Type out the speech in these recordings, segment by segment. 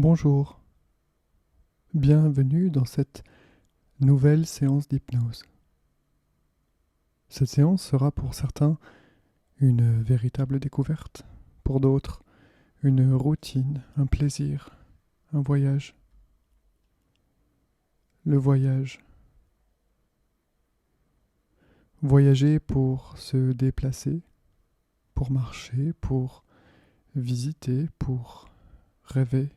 Bonjour, bienvenue dans cette nouvelle séance d'hypnose. Cette séance sera pour certains une véritable découverte, pour d'autres une routine, un plaisir, un voyage. Le voyage. Voyager pour se déplacer, pour marcher, pour visiter, pour rêver.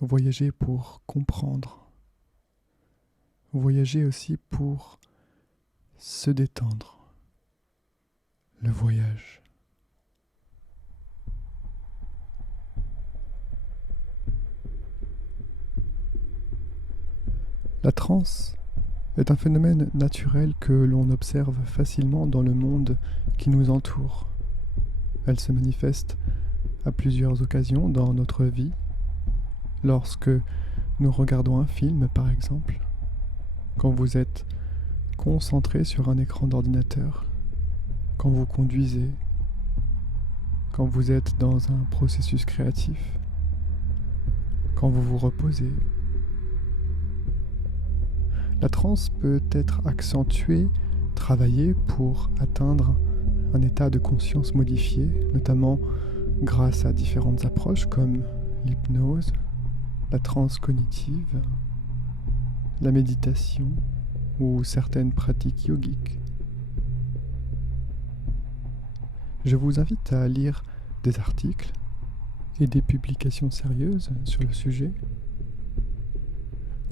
Voyager pour comprendre. Voyager aussi pour se détendre. Le voyage. La transe est un phénomène naturel que l'on observe facilement dans le monde qui nous entoure. Elle se manifeste à plusieurs occasions dans notre vie. Lorsque nous regardons un film, par exemple, quand vous êtes concentré sur un écran d'ordinateur, quand vous conduisez, quand vous êtes dans un processus créatif, quand vous vous reposez. La transe peut être accentuée, travaillée pour atteindre un état de conscience modifié, notamment grâce à différentes approches comme l'hypnose, la transe cognitive, la méditation ou certaines pratiques yogiques. Je vous invite à lire des articles et des publications sérieuses sur le sujet.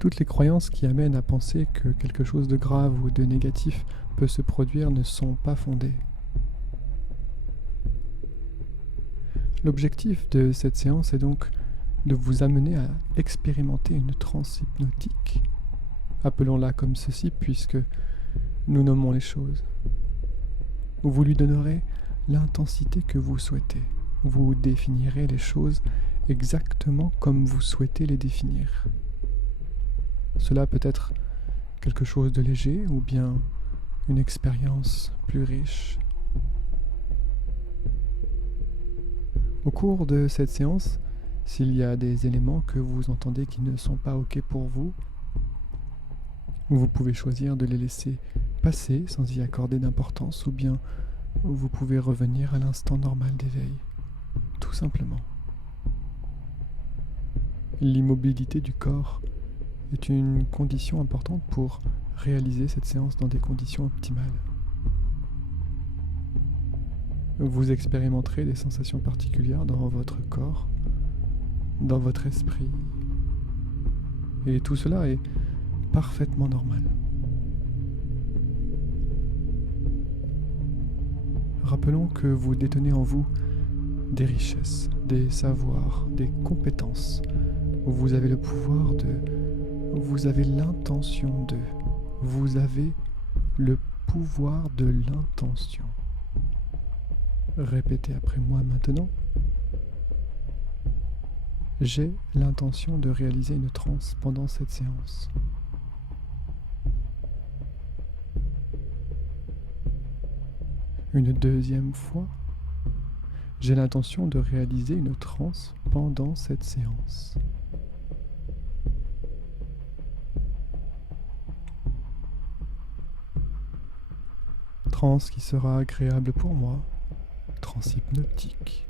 Toutes les croyances qui amènent à penser que quelque chose de grave ou de négatif peut se produire ne sont pas fondées. L'objectif de cette séance est donc de vous amener à expérimenter une transe hypnotique. Appelons-la comme ceci puisque nous nommons les choses. Vous lui donnerez l'intensité que vous souhaitez. Vous définirez les choses exactement comme vous souhaitez les définir. Cela peut être quelque chose de léger ou bien une expérience plus riche. Au cours de cette séance, s'il y a des éléments que vous entendez qui ne sont pas OK pour vous, vous pouvez choisir de les laisser passer sans y accorder d'importance ou bien vous pouvez revenir à l'instant normal d'éveil, tout simplement. L'immobilité du corps est une condition importante pour réaliser cette séance dans des conditions optimales. Vous expérimenterez des sensations particulières dans votre corps, dans votre esprit. Et tout cela est parfaitement normal. Rappelons que vous détenez en vous des richesses, des savoirs, des compétences. Vous avez le pouvoir de, vous avez l'intention de, vous avez le pouvoir de l'intention. Répétez après moi maintenant. J'ai l'intention de réaliser une transe pendant cette séance. Une deuxième fois, j'ai l'intention de réaliser une transe pendant cette séance. Transe qui sera agréable pour moi, transe hypnotique,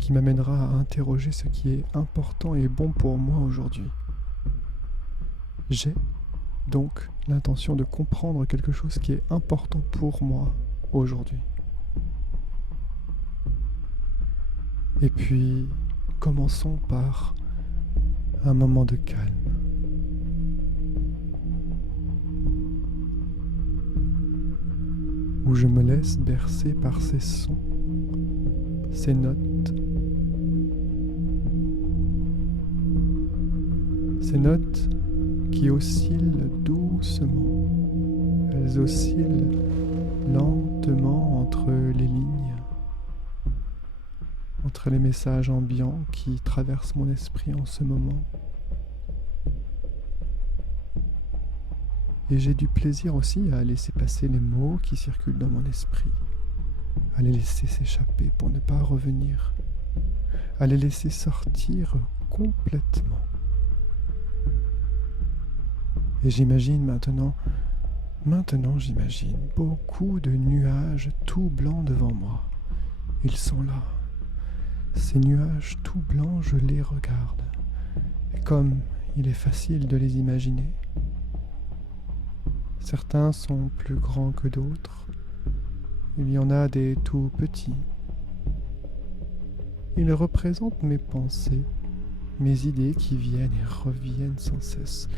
qui m'amènera à interroger ce qui est important et bon pour moi aujourd'hui. J'ai donc l'intention de comprendre quelque chose qui est important pour moi aujourd'hui. Et puis, commençons par un moment de calme. Où je me laisse bercer par ces sons, ces notes. Ces notes qui oscillent doucement. Elles oscillent lentement entre les lignes, entre les messages ambiants qui traversent mon esprit en ce moment. Et j'ai du plaisir aussi à laisser passer les mots qui circulent dans mon esprit, à les laisser s'échapper pour ne pas revenir, à les laisser sortir complètement. Et j'imagine maintenant j'imagine beaucoup de nuages tout blancs devant moi. Ils sont là. Ces nuages tout blancs, je les regarde. Et comme il est facile de les imaginer, certains sont plus grands que d'autres. Il y en a des tout petits. Ils représentent mes pensées, mes idées qui viennent et reviennent sans cesse.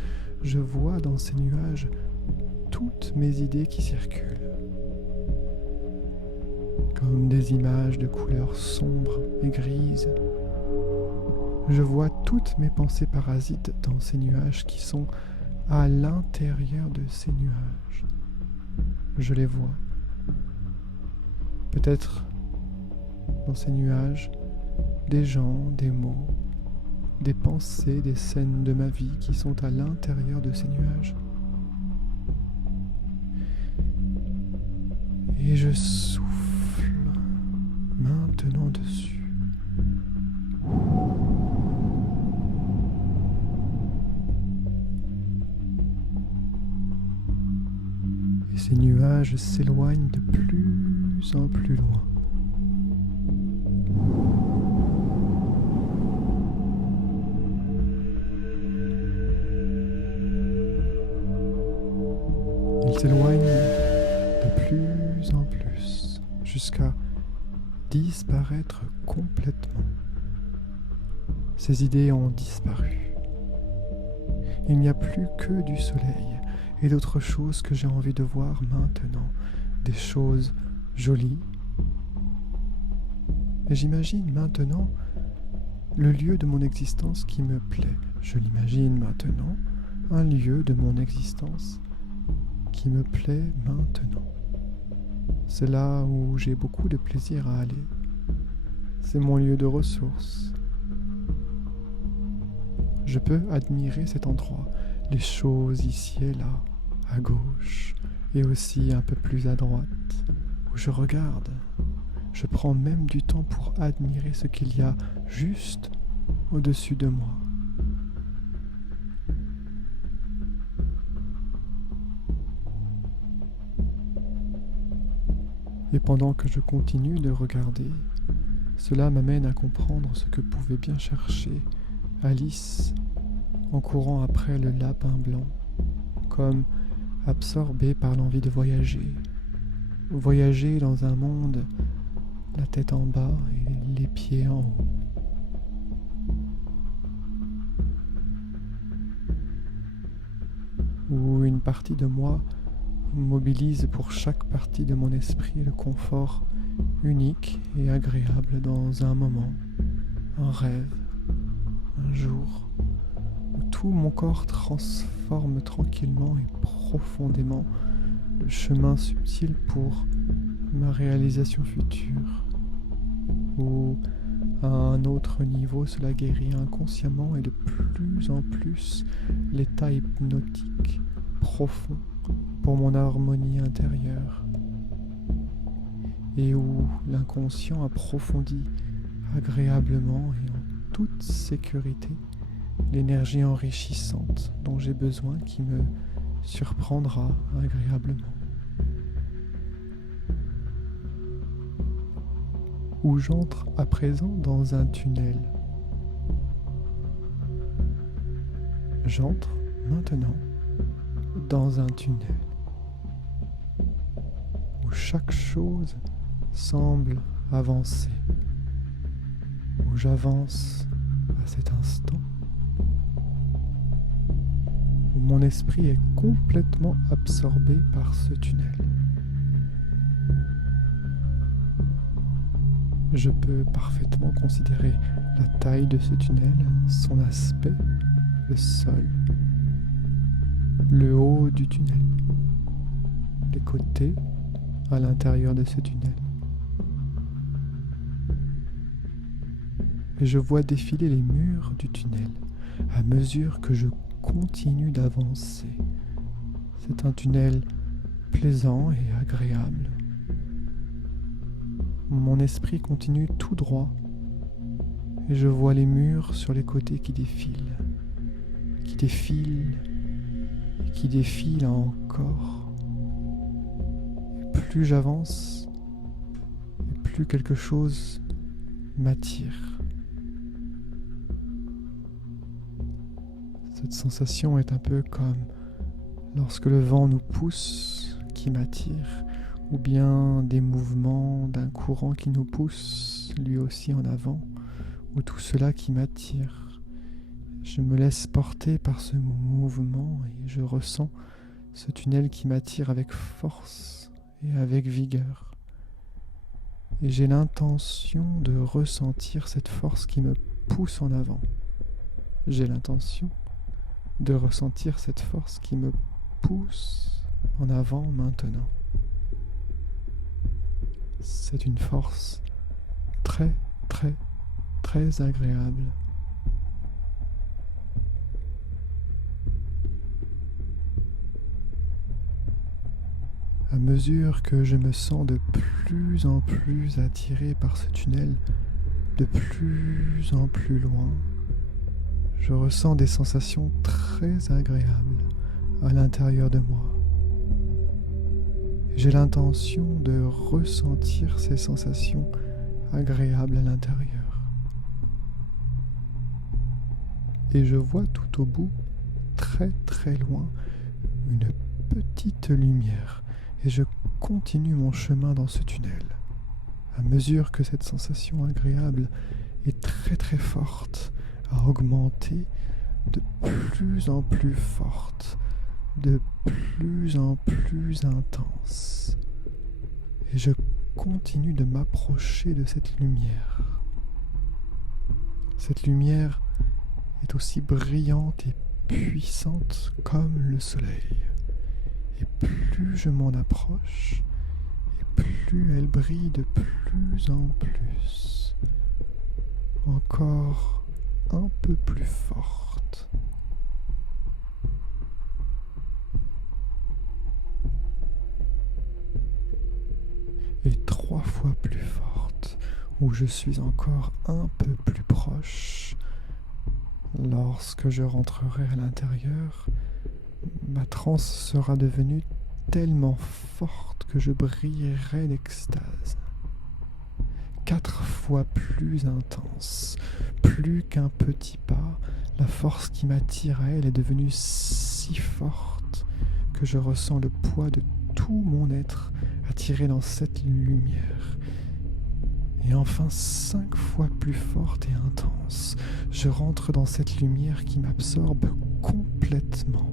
Je vois dans ces nuages toutes mes idées qui circulent, comme des images de couleurs sombres et grises. Je vois toutes mes pensées parasites dans ces nuages qui sont à l'intérieur de ces nuages. Je les vois. Peut-être dans ces nuages, des gens, des mots, des pensées, des scènes de ma vie qui sont à l'intérieur de ces nuages. Et je souffle maintenant dessus. Et ces nuages s'éloignent de plus en plus loin. Ils s'éloignent de plus en plus jusqu'à disparaître complètement. Ces idées ont disparu. Il n'y a plus que du soleil et d'autres choses que j'ai envie de voir maintenant, des choses jolies. Et j'imagine maintenant le lieu de mon existence qui me plaît. Je l'imagine maintenant, un lieu de mon existence qui me plaît maintenant. C'est là où j'ai beaucoup de plaisir à aller. C'est mon lieu de ressources. Je peux admirer cet endroit, les choses ici et là, à gauche et aussi un peu plus à droite, où je regarde. Je prends même du temps pour admirer ce qu'il y a juste au-dessus de moi. Et pendant que je continue de regarder, cela m'amène à comprendre ce que pouvait bien chercher Alice en courant après le lapin blanc, comme absorbée par l'envie de voyager. Voyager dans un monde, la tête en bas et les pieds en haut. Où une partie de moi mobilise pour chaque partie de mon esprit le confort unique et agréable dans un moment, un rêve, un jour, où tout mon corps transforme tranquillement et profondément le chemin subtil pour ma réalisation future, où à un autre niveau cela guérit inconsciemment et de plus en plus l'état hypnotique profond pour mon harmonie intérieure, et où l'inconscient approfondit agréablement et en toute sécurité l'énergie enrichissante dont j'ai besoin qui me surprendra agréablement. Où j'entre à présent dans un tunnel. J'entre maintenant dans un tunnel où chaque chose semble avancer, où j'avance à cet instant, où mon esprit est complètement absorbé par ce tunnel. Je peux parfaitement considérer la taille de ce tunnel, son aspect, le sol, le haut du tunnel, les côtés à l'intérieur de ce tunnel. Et je vois défiler les murs du tunnel à mesure que je continue d'avancer. C'est un tunnel plaisant et agréable. Mon esprit continue tout droit Et je vois les murs sur les côtés qui défilent, qui défilent, et qui défilent encore. Et plus j'avance, et plus quelque chose m'attire. Cette sensation est un peu comme lorsque le vent nous pousse, qui m'attire, ou bien des mouvements d'un courant qui nous pousse, lui aussi en avant, ou tout cela qui m'attire. Je me laisse porter par ce mouvement et je ressens ce tunnel qui m'attire avec force et avec vigueur. Et j'ai l'intention de ressentir cette force qui me pousse en avant. J'ai l'intention de ressentir cette force qui me pousse en avant maintenant. C'est une force très, très, très agréable. À mesure que je me sens de plus en plus attiré par ce tunnel, de plus en plus loin, je ressens des sensations très agréables à l'intérieur de moi. J'ai l'intention de ressentir ces sensations agréables à l'intérieur. Et je vois tout au bout, très très loin, une petite lumière. Et je continue mon chemin dans ce tunnel. À mesure que cette sensation agréable est très très forte, à augmenter de plus en plus forte, de plus en plus intense. Et je continue de m'approcher de cette lumière. Cette lumière est aussi brillante et puissante comme le soleil. Et plus je m'en approche, et plus elle brille de plus en plus. Encore un peu plus forte. Et 3 fois plus forte, où je suis encore un peu plus proche. Lorsque je rentrerai à l'intérieur, ma transe sera devenue tellement forte que je brillerai d'extase. 4 fois plus intense, plus qu'un petit pas, la force qui m'attire à elle est devenue si forte que je ressens le poids de tout mon être attiré dans cette lumière. Et enfin 5 fois plus forte et intense, je rentre dans cette lumière qui m'absorbe complètement.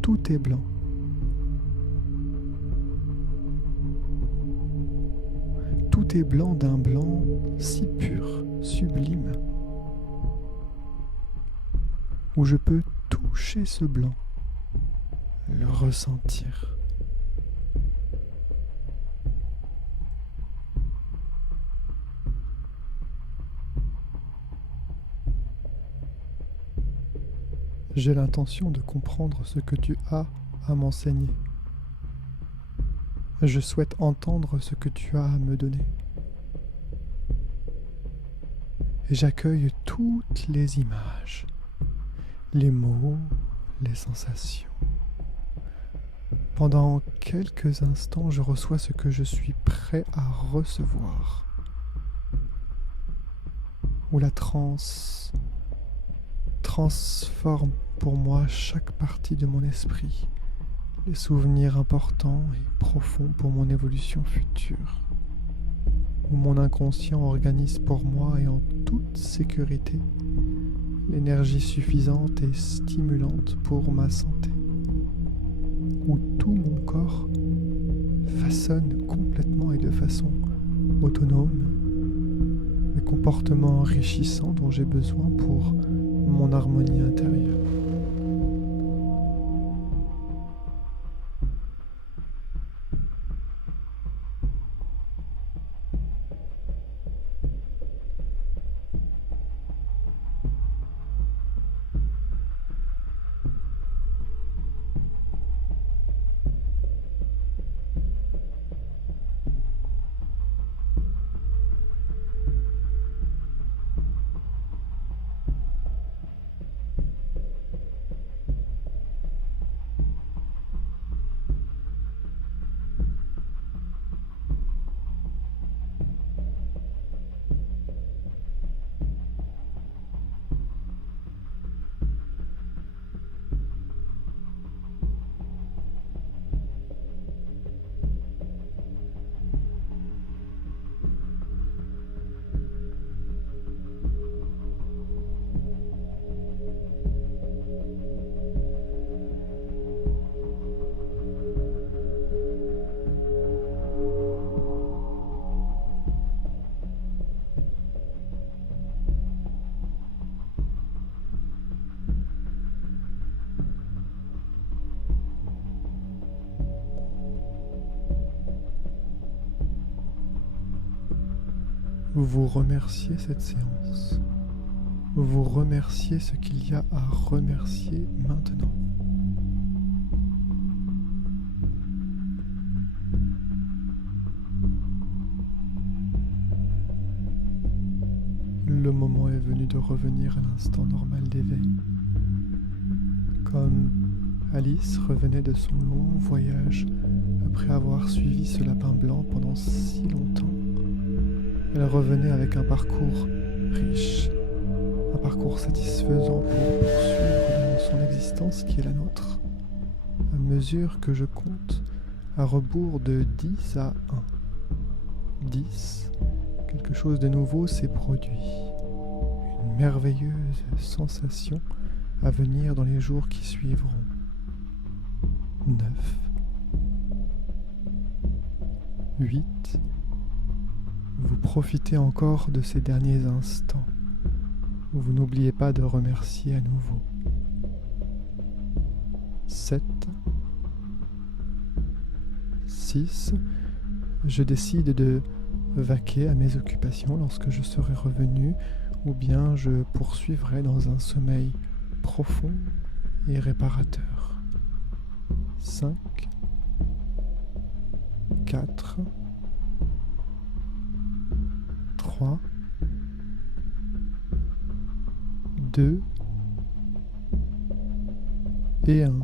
Tout est blanc. Tout est blanc d'un blanc si pur, sublime, où je peux toucher ce blanc, le ressentir. J'ai l'intention de comprendre ce que tu as à m'enseigner. Je souhaite entendre ce que tu as à me donner. Et j'accueille toutes les images, les mots, les sensations. Pendant quelques instants, je reçois ce que je suis prêt à recevoir. Où la transe transforme pour moi chaque partie de mon esprit, les souvenirs importants et profonds pour mon évolution future, où mon inconscient organise pour moi et en toute sécurité l'énergie suffisante et stimulante pour ma santé, où tout mon corps façonne complètement et de façon autonome mes comportements enrichissants dont j'ai besoin pour mon harmonie intérieure. Vous remerciez cette séance. Vous remerciez ce qu'il y a à remercier maintenant. Le moment est venu de revenir à l'instant normal d'éveil. Comme Alice revenait de son long voyage après avoir suivi ce lapin blanc pendant si longtemps, elle revenait avec un parcours riche, un parcours satisfaisant pour poursuivre dans son existence qui est la nôtre, à mesure que je compte à rebours de 10 à 1. 10, quelque chose de nouveau s'est produit. Une merveilleuse sensation à venir dans les jours qui suivront. 9, 8, vous profitez encore de ces derniers instants. Vous n'oubliez pas de remercier à nouveau. 7, 6, je décide de vaquer à mes occupations lorsque je serai revenu, ou bien je poursuivrai dans un sommeil profond et réparateur. 5, 4, 3, 2 et 1.